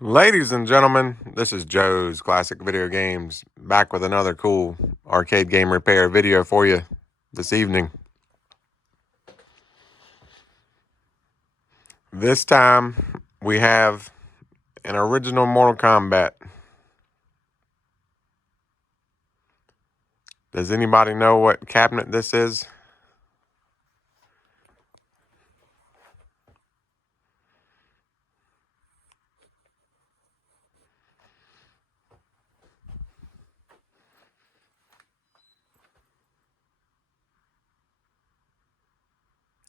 Ladies and gentlemen, this is Joe's Classic Video Games, back with another cool arcade game repair video for you this evening. This time, we have an original Mortal Kombat. Does anybody know what cabinet this is?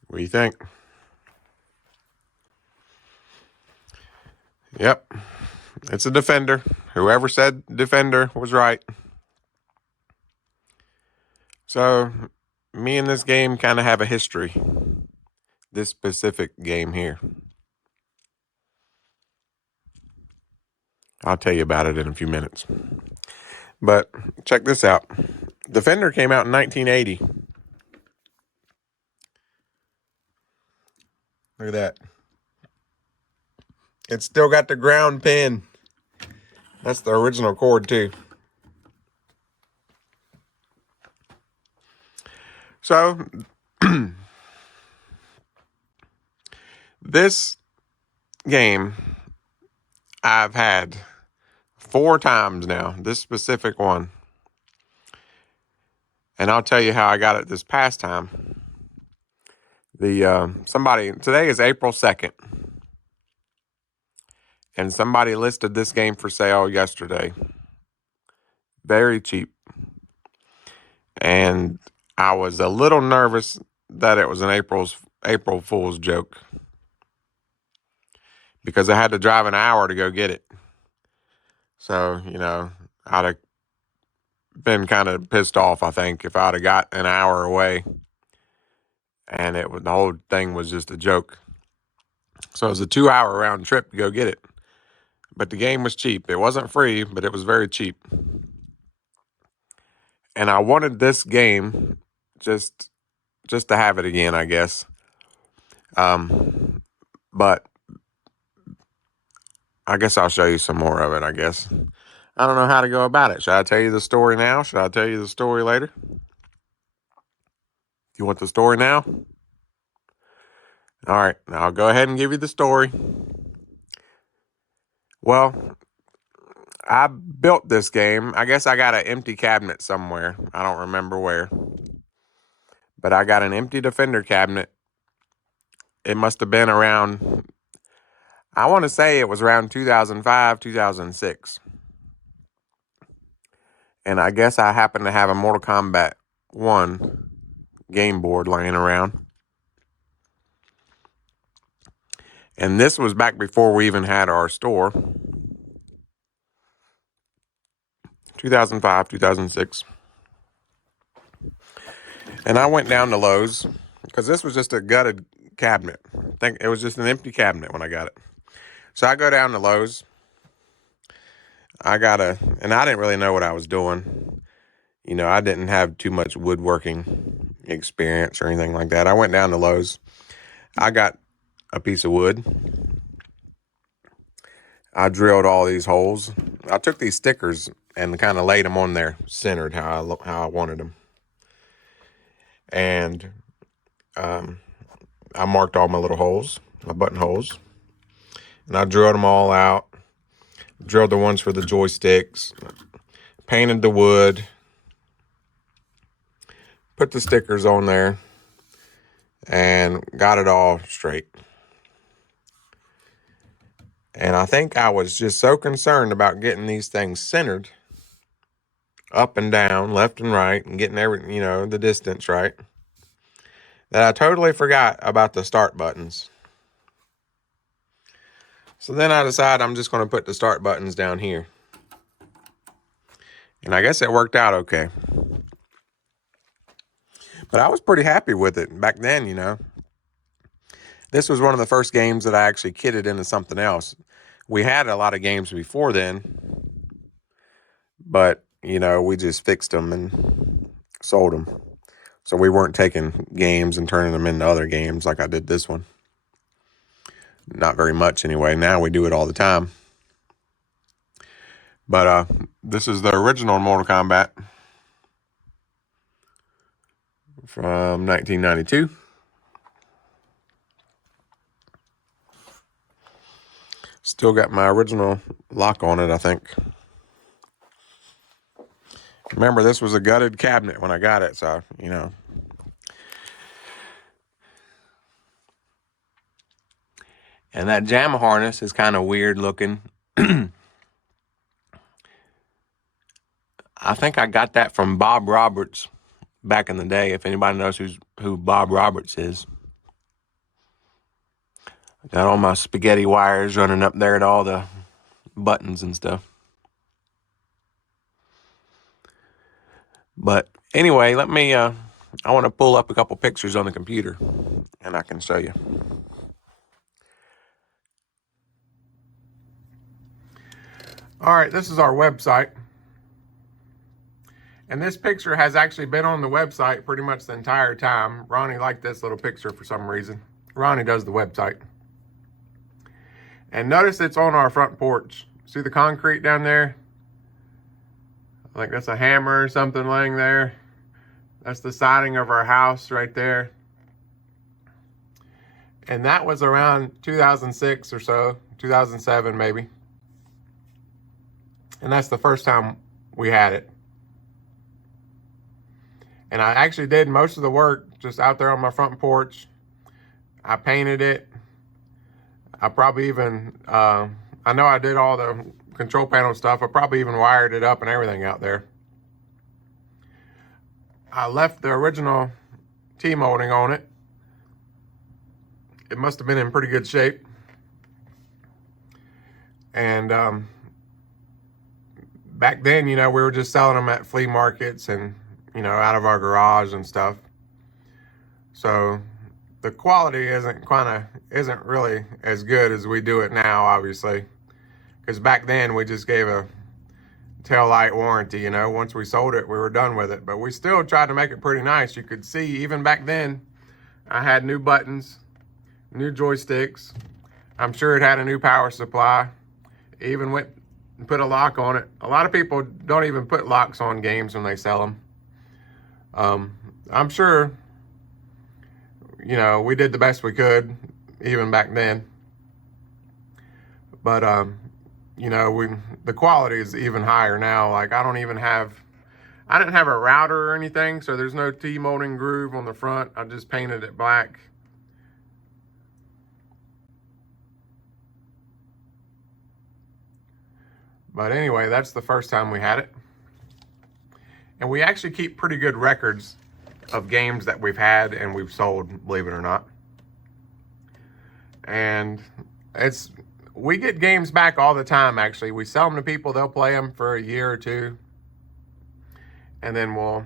What do you think? Yep, it's a Defender. Whoever said Defender was right. So, me and this game kind of have a history. This specific game here. I'll tell you about it in a few minutes. But check this out. Defender came out in 1980. Look at that. It's still got the ground pin. That's the original cord too. So, this game I've had 4 times now, this specific one. And I'll tell you how I got it this past time. Today is April 2nd. And somebody listed this game for sale yesterday. Very cheap. And I was a little nervous that it was an April Fool's joke, because I had to drive an hour to go get it. So, I'd have been kind of pissed off, I think, if I'd have got an hour away and the whole thing was just a joke. So it was a 2-hour round trip to go get it. But the game was cheap. It wasn't free, but it was very cheap. And I wanted this game just to have it again, I guess. But I guess I'll show you some more of it, I guess. I don't know how to go about it. Should I tell you the story now? Should I tell you the story later? You want the story now? All right, I'll go ahead and give you the story. Well, I built this game. I guess I got an empty cabinet somewhere. I don't remember where. But I got an empty Defender cabinet. It must have been around, I want to say it was around 2005, 2006. And I guess I happened to have a Mortal Kombat 1 game board laying around. And this was back before we even had our store. 2005, 2006. And I went down to Lowe's, because this was just a gutted cabinet. I think it was just an empty cabinet when I got it. So I go down to Lowe's. And I didn't really know what I was doing. I didn't have too much woodworking experience or anything like that. I went down to Lowe's. I got a piece of wood. I drilled all these holes. I took these stickers and kind of laid them on there, centered how I wanted them. And I marked all my little holes, my button holes. And I drilled them all out. Drilled the ones for the joysticks. Painted the wood. Put the stickers on there. And got it all straight. And I think I was just so concerned about getting these things centered, up and down, left and right, and getting the distance right, that I totally forgot about the start buttons. So then I decided I'm just going to put the start buttons down here. And I guess it worked out okay. But I was pretty happy with it back then, This was one of the first games that I actually kitted into something else. We had a lot of games before then, but, we just fixed them and sold them. So we weren't taking games and turning them into other games like I did this one. Not very much anyway. Now we do it all the time. But this is the original Mortal Kombat from 1992. Still got my original lock on it, I think. Remember, this was a gutted cabinet when I got it, so, you know. And that JAMA harness is kind of weird looking. I think I got that from Bob Roberts back in the day, if anybody knows who Bob Roberts is. I got all my spaghetti wires running up there to all the buttons and stuff. But anyway, let me, I want to pull up a couple pictures on the computer and I can show you. All right, this is our website. And this picture has actually been on the website pretty much the entire time. Ronnie liked this little picture for some reason. Ronnie does the website. And notice it's on our front porch. See the concrete down there? I think that's a hammer or something laying there. That's the siding of our house right there. And that was around 2006 or so, 2007 maybe. And that's the first time we had it. And I actually did most of the work just out there on my front porch. I painted it. I probably even, I know I did all the control panel stuff. I probably even wired it up and everything out there. I left the original T-molding on it. It must have been in pretty good shape. And back then, you know, we were just selling them at flea markets and, you know, out of our garage and stuff. So the quality isn't really as good as we do it now, obviously. Because back then we just gave a tail light warranty, you know. Once we sold it, we were done with it. But we still tried to make it pretty nice. You could see even back then, I had new buttons, new joysticks. I'm sure it had a new power supply. It even went and put a lock on it. A lot of people don't even put locks on games when they sell them. I'm sure, you know, we did the best we could even back then. But, you know, the quality is even higher now. Like I didn't have a router or anything, so there's no T-molding groove on the front. I just painted it black. But anyway, that's the first time we had it. And we actually keep pretty good records of games that we've had and we've sold, believe it or not. And we get games back all the time, actually. We sell them to people, they'll play them for a year or two. And then we'll,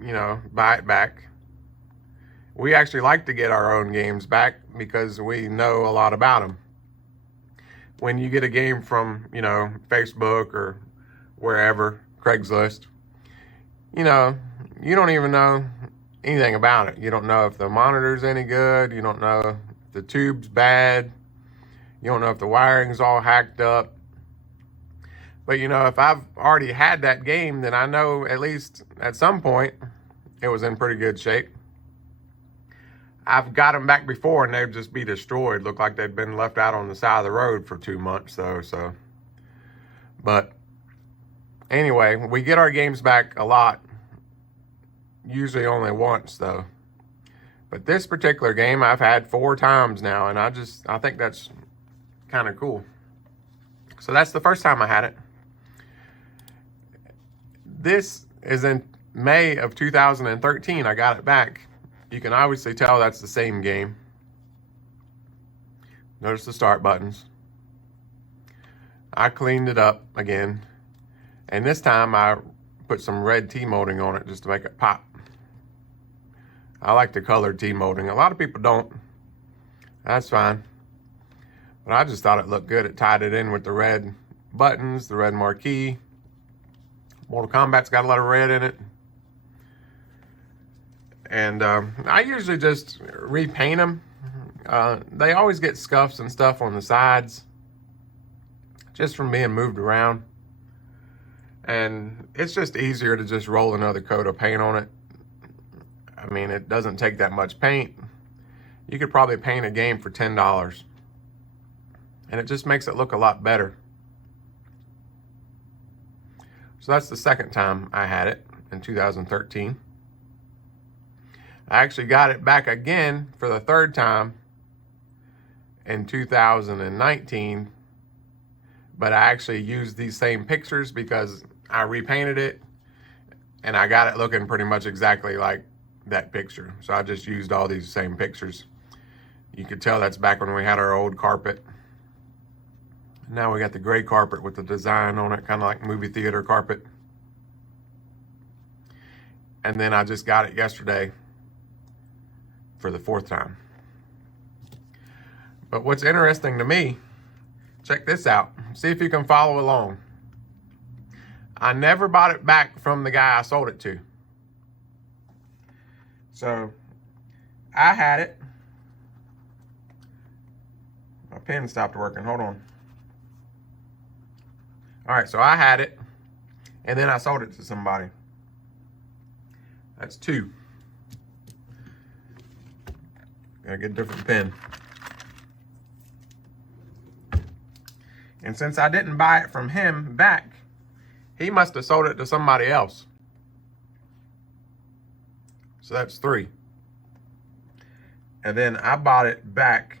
you know, buy it back. We actually like to get our own games back because we know a lot about them. When you get a game from, you know, Facebook or wherever, Craigslist, you know, you don't even know anything about it. You don't know if the monitor's any good. You don't know if the tube's bad. You don't know if the wiring's all hacked up. But, you know, if I've already had that game, then I know at least at some point it was in pretty good shape. I've got them back before and they'd just be destroyed. Look like they'd been left out on the side of the road for 2 months though, so. But anyway, we get our games back a lot. Usually only once though. But this particular game I've had 4 times now, and I think that's kind of cool. So that's the first time I had it. This is in May of 2013 I got it back. You can obviously tell that's the same game. Notice the start buttons. I cleaned it up again. And this time I put some red T-molding on it just to make it pop. I like the colored T-molding. A lot of people don't. That's fine. But I just thought it looked good. It tied it in with the red buttons, the red marquee. Mortal Kombat's got a lot of red in it. And I usually just repaint them. They always get scuffs and stuff on the sides just from being moved around. And it's just easier to just roll another coat of paint on it. I mean, it doesn't take that much paint. You could probably paint a game for $10. And it just makes it look a lot better. So that's the second time I had it, in 2013. I actually got it back again for the third time in 2019. But I actually used these same pictures because I repainted it and I got it looking pretty much exactly like that picture. So I just used all these same pictures. You could tell that's back when we had our old carpet. Now we got the gray carpet with the design on it, kind of like movie theater carpet. And then I just got it yesterday for the fourth time. But what's interesting to me, check this out. See if you can follow along. I never bought it back from the guy I sold it to. So I had it. My pen stopped working. Hold on. All right, so I had it, and then I sold it to somebody. That's two. Gotta get a different pen. And since I didn't buy it from him back, he must have sold it to somebody else. So that's three. And then I bought it back.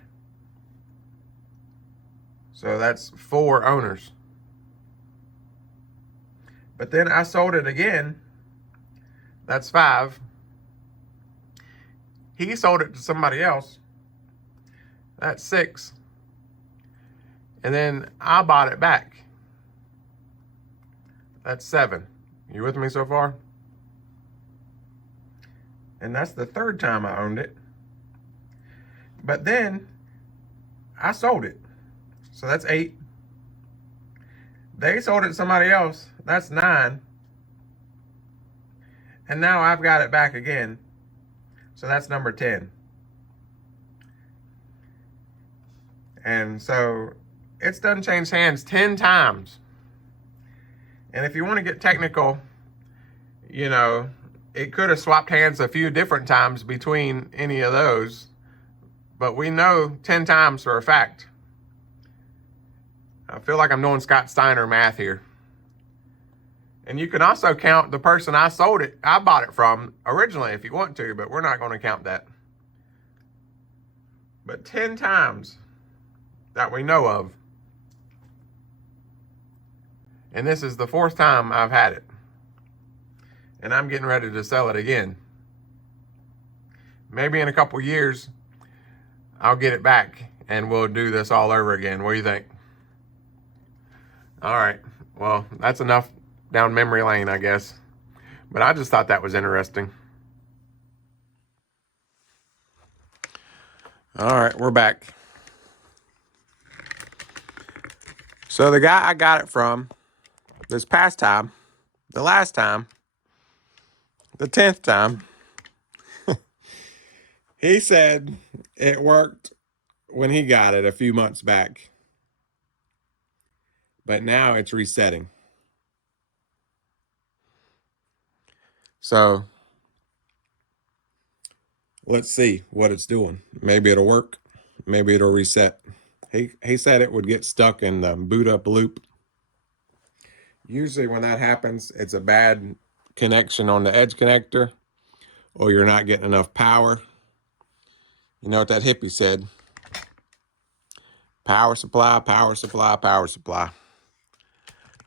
So that's four owners. But then I sold it again. That's five. He sold it to somebody else. That's six. And then I bought it back. That's seven. You with me so far? And that's the third time I owned it. But then I sold it. So that's eight. They sold it to somebody else. That's nine. And now I've got it back again. So that's number 10. And so it's done changed hands 10 times. And if you want to get technical, you know, it could have swapped hands a few different times between any of those. But we know 10 times for a fact. I feel like I'm doing Scott Steiner math here. And you can also count the person I bought it from originally if you want to, but we're not going to count that. But 10 times that we know of. And this is the fourth time I've had it. And I'm getting ready to sell it again. Maybe in a couple years, I'll get it back and we'll do this all over again. What do you think? All right. Well, that's enough down memory lane, I guess. But I just thought that was interesting. All right, we're back. So the guy I got it from this past time, the last time, the 10th time, he said it worked when he got it a few months back. But now it's resetting. So let's see what it's doing. Maybe it'll work. Maybe it'll reset. He said it would get stuck in the boot up loop. Usually when that happens, it's a bad connection on the edge connector, or you're not getting enough power. You know what that hippie said? Power supply, power supply, power supply.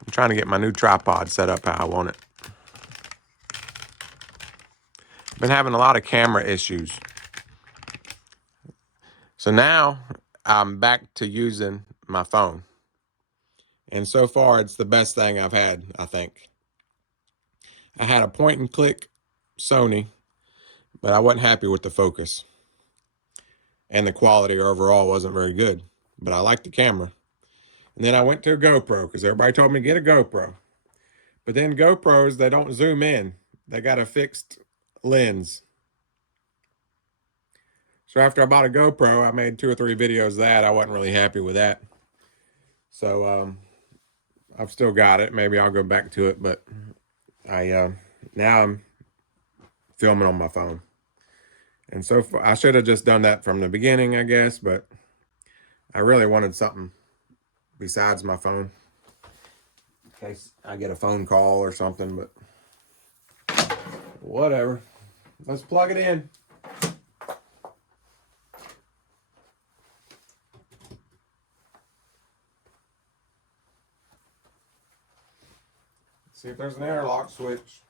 I'm trying to get my new tripod set up how I want it. Been having a lot of camera issues. So now I'm back to using my phone. And so far, it's the best thing I've had, I think. I had a point and click Sony, but I wasn't happy with the focus. And the quality overall wasn't very good, but I liked the camera. And then I went to a GoPro because everybody told me to get a GoPro. But then GoPros, they don't zoom in. They got a fixed lens. So after I bought a GoPro, I made 2 or 3 videos of that. I wasn't really happy with that. So I've still got it. Maybe I'll go back to it, but now I'm filming on my phone. And so far, I should have just done that from the beginning, I guess, but I really wanted something besides my phone in case I get a phone call or something, but whatever. Let's plug it in. See if there's an interlock switch.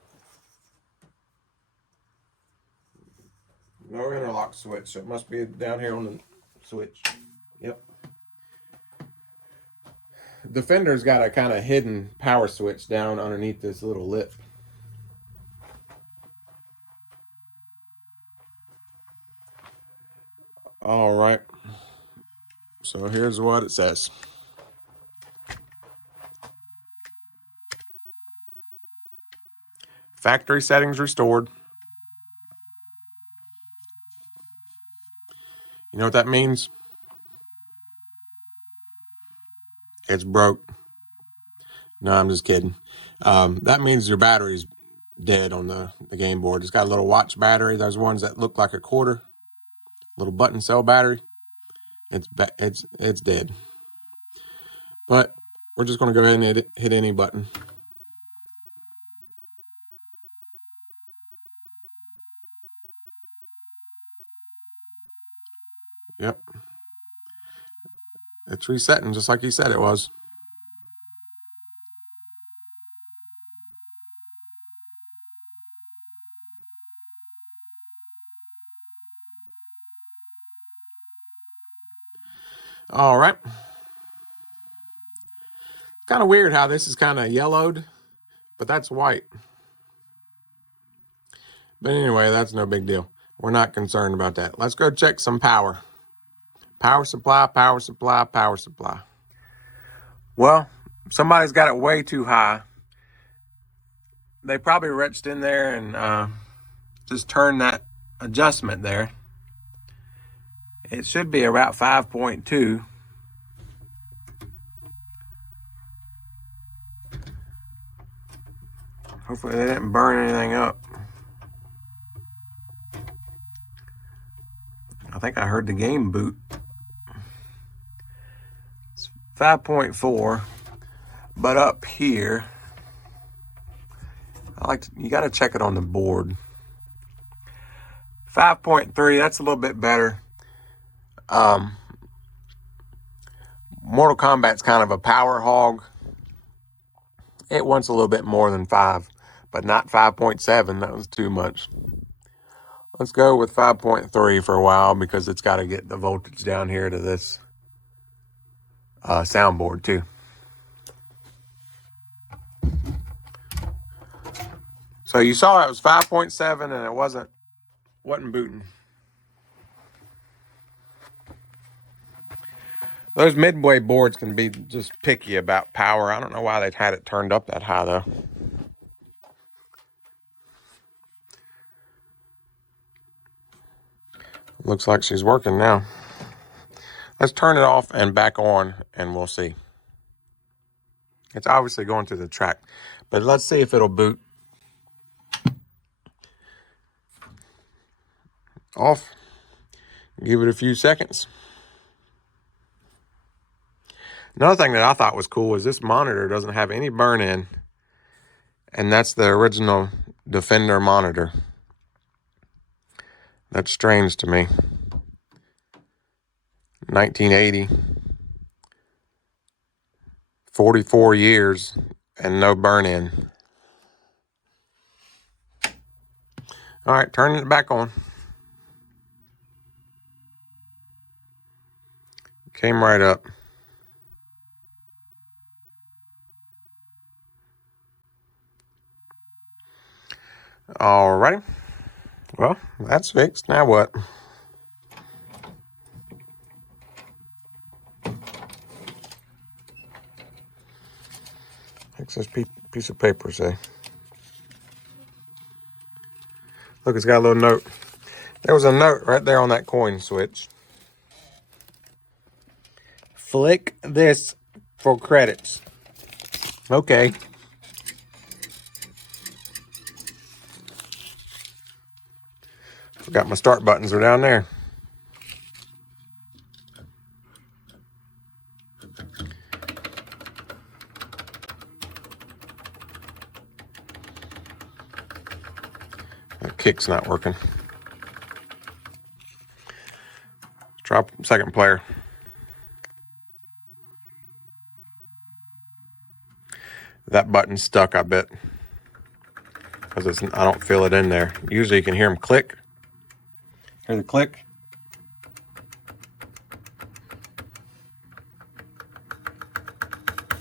No interlock switch, so it must be down here on the switch. Yep. The fender's got a kind of hidden power switch down underneath this little lip. All right. So here's what it says. Factory settings restored. You know what that means? It's broke. No, I'm just kidding. That means your battery's dead on the game board. It's got a little watch battery. Those ones that look like a quarter, little button cell battery. It's dead. But we're just going to go ahead and hit any button. Yep. It's resetting just like he said it was. All right. It's kind of weird how this is kind of yellowed, but that's white. But anyway, that's no big deal. We're not concerned about that. Let's go check some power. Power supply, power supply, power supply. Well, somebody's got it way too high. They probably reached in there and just turned that adjustment there. It should be about 5.2. Hopefully they didn't burn anything up. I think I heard the game boot. It's 5.4, but up here, you got to check it on the board. 5.3, that's a little bit better. Mortal Kombat's kind of a power hog. It wants a little bit more than 5, but not 5.7. That was too much. Let's go with 5.3 for a while because it's got to get the voltage down here to this soundboard too. So you saw it was 5.7 and it wasn't booting. Those midway boards can be just picky about power. I don't know why they had it turned up that high though. Looks like she's working now. Let's turn it off and back on and we'll see. It's obviously going through the track, but let's see if it'll boot. Off. Give it a few seconds. Another thing that I thought was cool is this monitor doesn't have any burn-in, and that's the original Defender monitor. That's strange to me. 1980. 44 years and no burn-in. All right, turning it back on. Came right up. Alrighty. Well, that's fixed. Now what? What's this piece of paper say? Look, it's got a little note. There was a note right there on that coin switch. Flick this for credits. Okay. Forgot my start buttons are down there. That kick's not working. Try second player. That button's stuck, I bet. Because I don't feel it in there. Usually you can hear them click. Hear the click?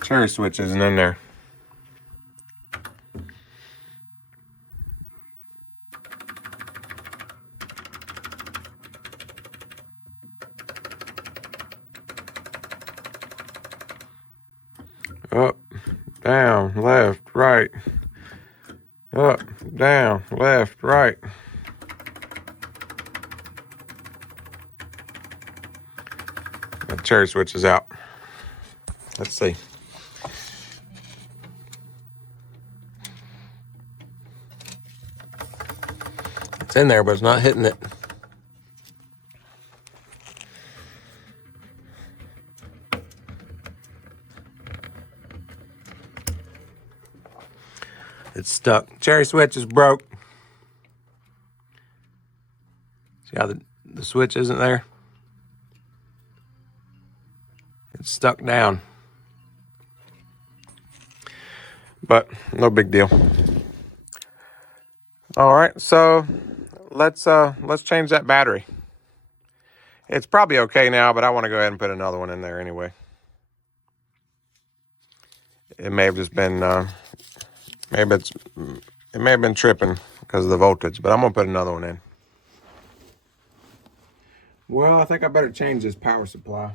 Cherry switch isn't in there. Up, down, left, right. Up, down, left, right. The cherry switch is out. Let's see. It's in there, but it's not hitting it. It's stuck. Cherry switch is broke. See how the switch isn't there? It's stuck down. But no big deal. All right, so let's change that battery. It's probably okay now, but I want to go ahead and put another one in there anyway. It may have just been it may have been tripping because of the voltage, but I'm gonna put another one in. Well, I think I better change this power supply.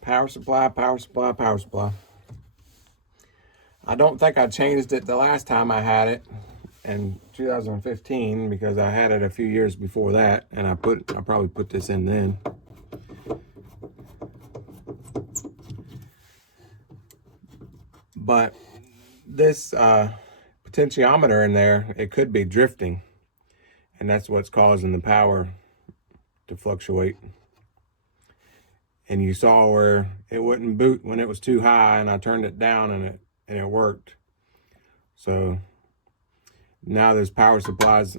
Power supply, power supply, power supply. I don't think I changed it the last time I had it in 2015 because I had it a few years before that, and I probably put this in then. But this potentiometer in there, it could be drifting, and that's what's causing the power to fluctuate. And you saw where it wouldn't boot when it was too high, and I turned it down and it worked. So now this power supply is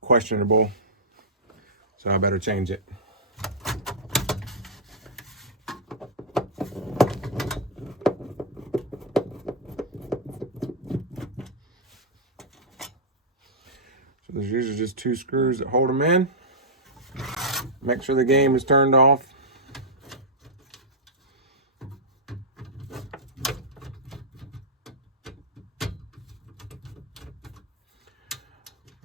questionable, so I better change it. So there's usually just 2 screws that hold them in. Make sure the game is turned off.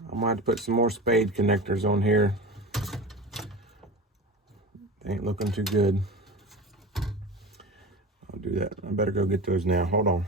I might have to put some more spade connectors on here. They ain't looking too good. I'll do that. I better go get those now. Hold on.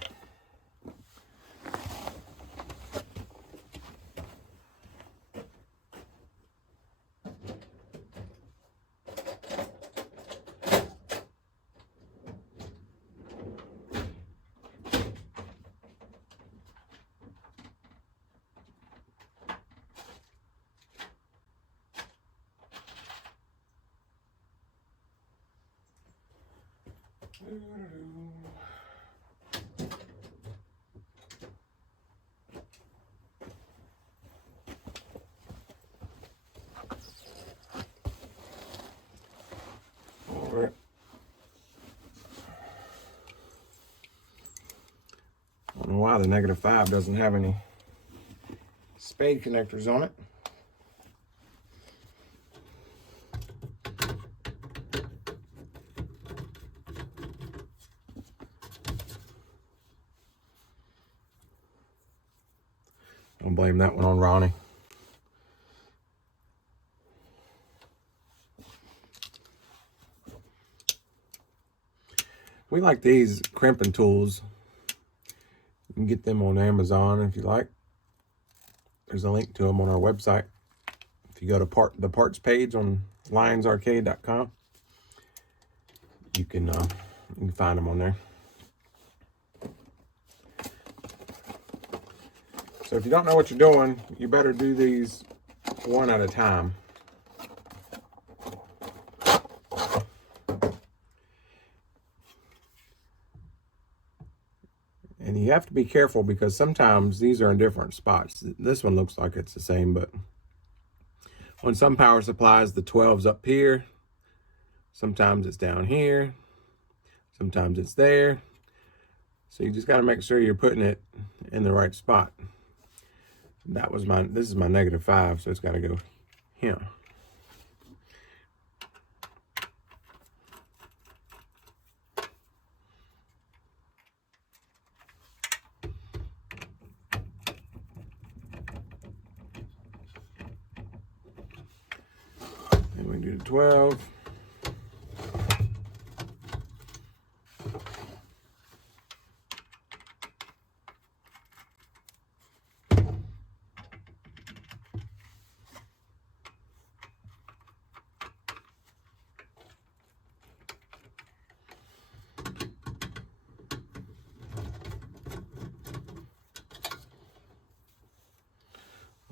I don't know why the -5 doesn't have any spade connectors on it. Don't blame that one on Ronnie. We like these crimping tools. You can get them on Amazon if you like. There's a link to them on our website. If you go to the parts page on lionsarcade.com, you can find them on there. So if you don't know what you're doing, you better do these one at a time. And you have to be careful because sometimes these are in different spots. This one looks like it's the same, but on some power supplies, the 12's up here. Sometimes it's down here. Sometimes it's there. So you just got to make sure you're putting it in the right spot. This is my -5, so it's got to go here. And we do the 12.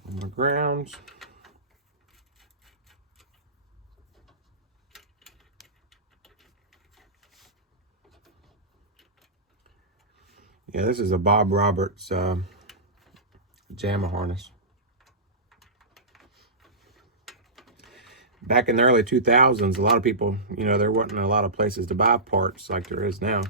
On the grounds. Yeah, this is a Bob Roberts JAMA harness. Back in the early 2000s, a lot of people, you know, there wasn't a lot of places to buy parts like there is now.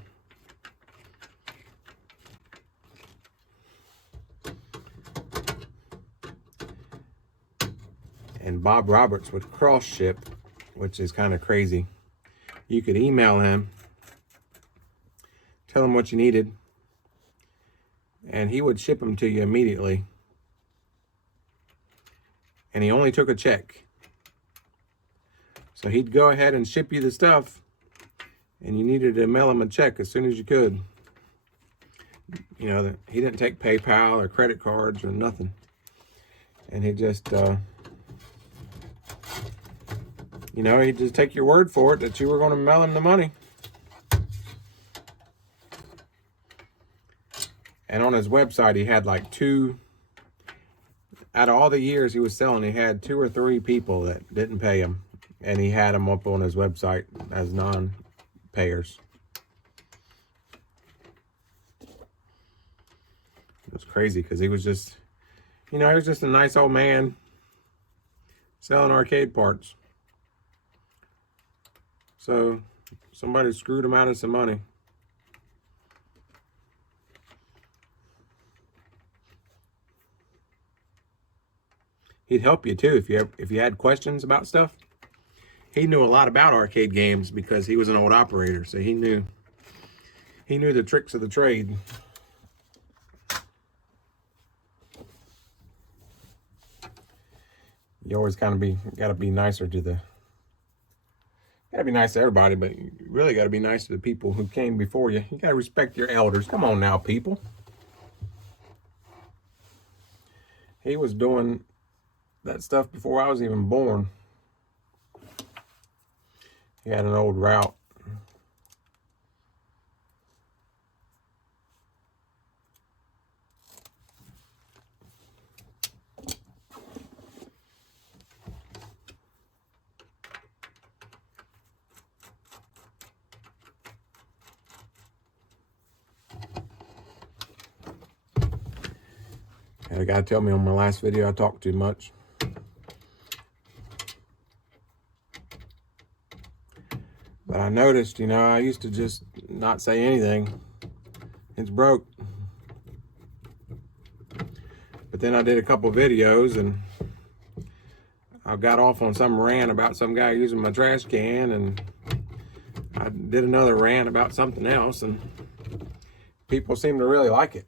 And Bob Roberts would cross ship, which is kind of crazy. You could email him, tell him what you needed, and he would ship them to you immediately. And he only took a check. So he'd go ahead and ship you the stuff, and you needed to mail him a check as soon as you could. You know, he didn't take PayPal or credit cards or nothing. And he just, you know, he'd just take your word for it that you were going to mail him the money. And on his website, he had like out of all the years he was selling, he had 2 or 3 people that didn't pay him. And he had them up on his website as non-payers. It was crazy because he was just, you know, he was just a nice old man selling arcade parts. So somebody screwed him out of some money. He'd help you too if you had questions about stuff. He knew a lot about arcade games because he was an old operator, so he knew the tricks of the trade. You always kind of gotta be nicer to gotta be nice to everybody, but you really gotta be nice to the people who came before you. You gotta respect your elders. Come on now, people. He was doing that stuff before I was even born. He had an old route. And a guy told me on my last video I talked too much. But I noticed, you know, I used to just not say anything. It's broke. But then I did a couple videos and I got off on some rant about some guy using my trash can, and I did another rant about something else, and people seem to really like it.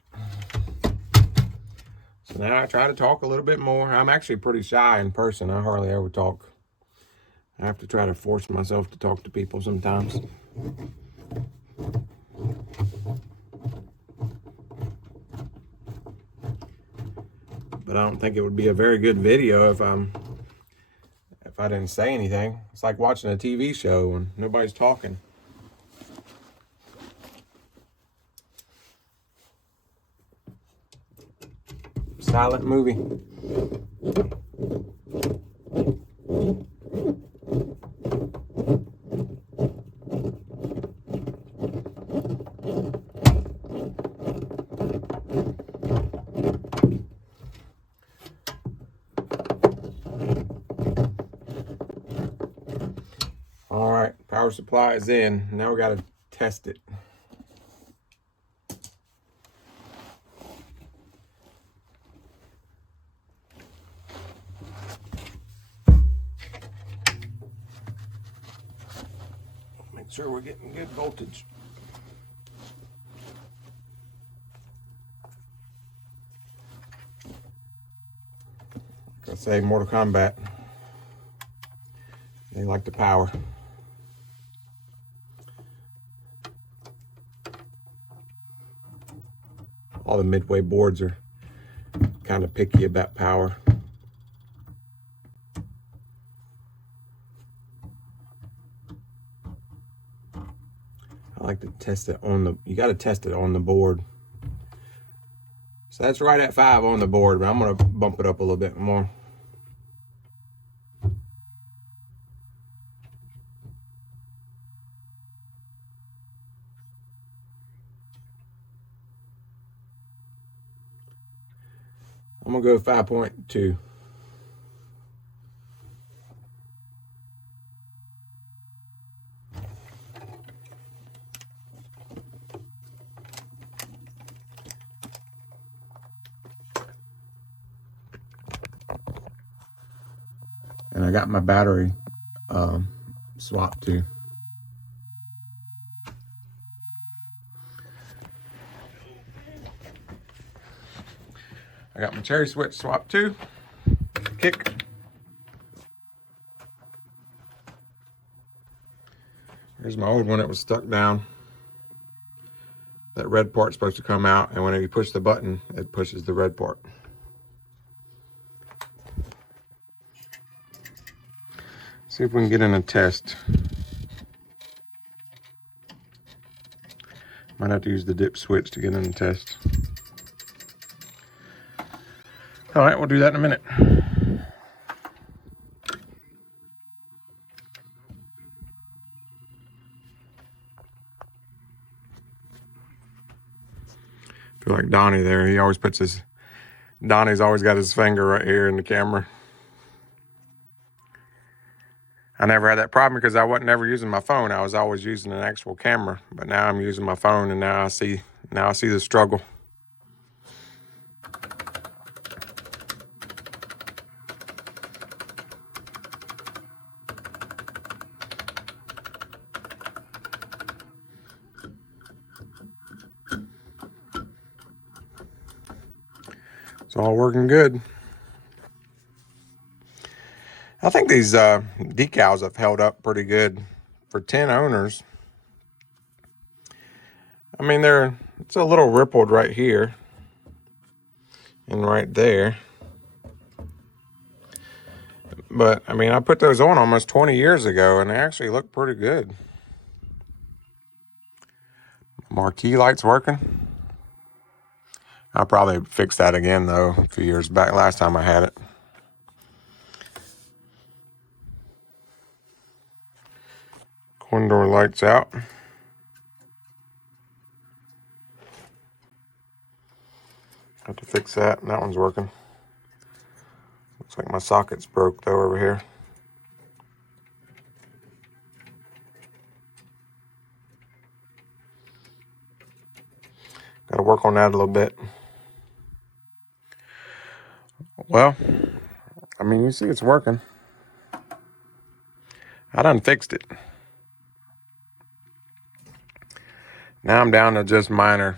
So now I try to talk a little bit more. I'm actually pretty shy in person. I hardly ever talk. I have to try to force myself to talk to people sometimes. But I don't think it would be a very good video if I didn't say anything. It's like watching a TV show and nobody's talking. silent movie. All right, power supply is in. Now we got to test it. Make sure we're getting good voltage. Like I say, Mortal Kombat, they like the power. All the midway boards are kind of picky about power. I like to test it on the, you got to test it on the board. So that's right at 5 on the board, but I'm going to bump it up a little bit more. I'm going to go 5.2. And I got my battery swapped too. I got my cherry switch swapped too. Kick. Here's my old one that was stuck down. That red part's supposed to come out, and when you push the button, it pushes the red part. See if we can get in a test. Might have to use the dip switch to get in the test. All right, we'll do that in a minute. Feel like Donnie there. He always puts his, Donnie's always got his finger right here in the camera. I never had that problem because I wasn't ever using my phone. I was always using an actual camera, but now I'm using my phone, and now I see the struggle. It's all working good. I think these decals have held up pretty good for 10 owners. I mean, it's a little rippled right here and right there. But, I mean, I put those on almost 20 years ago, and they actually look pretty good. Marquee light's working. I'll probably fix that again, though, a few years back, last time I had it. Corridor lights out. Have to fix that. That one's working. Looks like my socket's broke though over here. Got to work on that a little bit. Well, I mean, you see it's working. I done fixed it. Now I'm down to just minor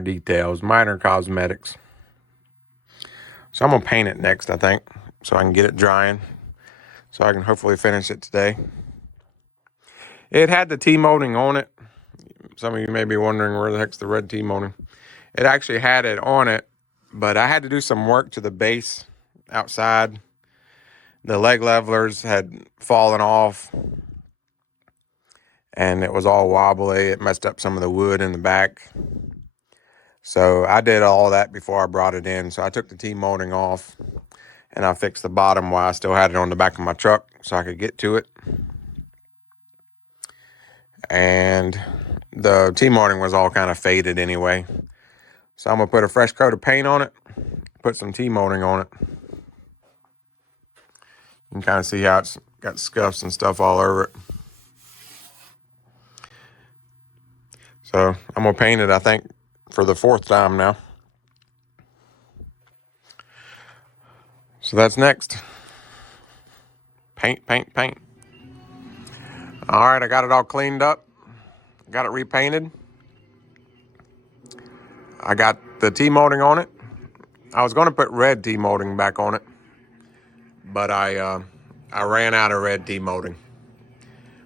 details, minor cosmetics. So I'm going to paint it next, I think, so I can get it drying, so I can hopefully finish it today. It had the T-molding on it. Some of you may be wondering where the heck's the red T-molding. It actually had it on it, but I had to do some work to the base outside. The leg levelers had fallen off, and it was all wobbly. It messed up some of the wood in the back. So I did all that before I brought it in. So I took the T-molding off and I fixed the bottom while I still had it on the back of my truck so I could get to it. And the T-molding was all kind of faded anyway. So I'm going to put a fresh coat of paint on it, put some T-molding on it. You can kind of see how it's got scuffs and stuff all over it. So I'm going to paint it, I think, for the 4th time now. So that's next. Paint, paint, paint. All right, I got it all cleaned up. Got it repainted. I got the T-molding on it. I was going to put red T-molding back on it, but I ran out of red T-molding.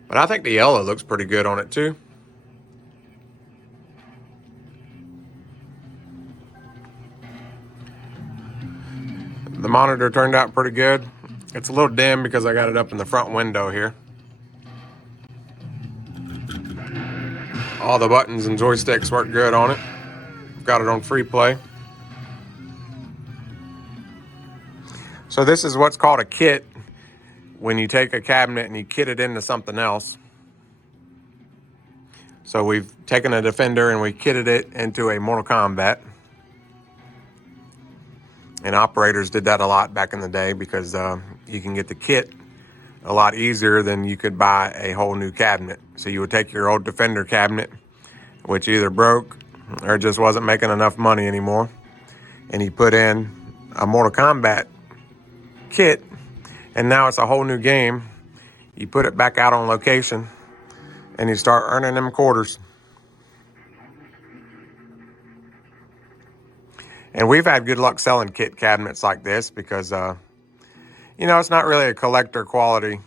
But I think the yellow looks pretty good on it too. The monitor turned out pretty good. It's a little dim because I got it up in the front window here. All the buttons and joysticks work good on it. Got it on free play. So this is what's called a kit when you take a cabinet and you kit it into something else. So we've taken a Defender and we kitted it into a Mortal Kombat. And operators did that a lot back in the day because you can get the kit a lot easier than you could buy a whole new cabinet. So you would take your old Defender cabinet, which either broke or just wasn't making enough money anymore, and you put in a Mortal Kombat kit, and now it's a whole new game. You put it back out on location, and you start earning them quarters. And we've had good luck selling kit cabinets like this because, it's not really a collector quality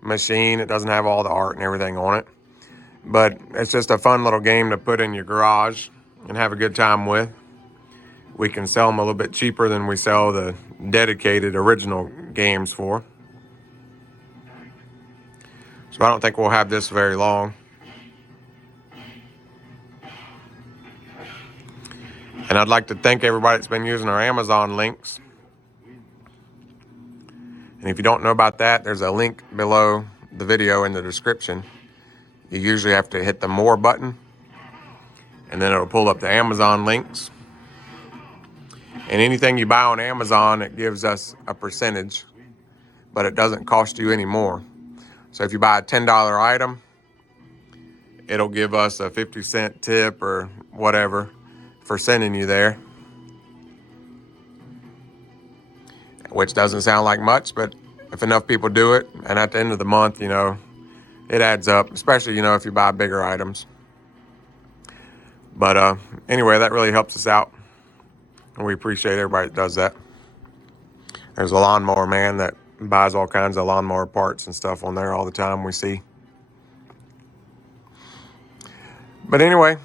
machine. It doesn't have all the art and everything on it. But it's just a fun little game to put in your garage and have a good time with. We can sell them a little bit cheaper than we sell the dedicated original games for. So I don't think we'll have this very long. And I'd like to thank everybody that's been using our Amazon links. And if you don't know about that, there's a link below the video in the description. You usually have to hit the More button, and then it'll pull up the Amazon links. And anything you buy on Amazon, it gives us a percentage, but it doesn't cost you any more. So if you buy a $10 item, it'll give us a 50-cent tip or whatever for sending you there. Which doesn't sound like much, but if enough people do it, and at the end of the month, it adds up, especially, if you buy bigger items. But anyway, that really helps us out. And we appreciate everybody that does that. There's a lawnmower man that buys all kinds of lawnmower parts and stuff on there all the time we see. But anyway,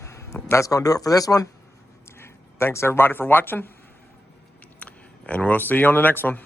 that's going to do it for this one. Thanks everybody for watching. And we'll see you on the next one.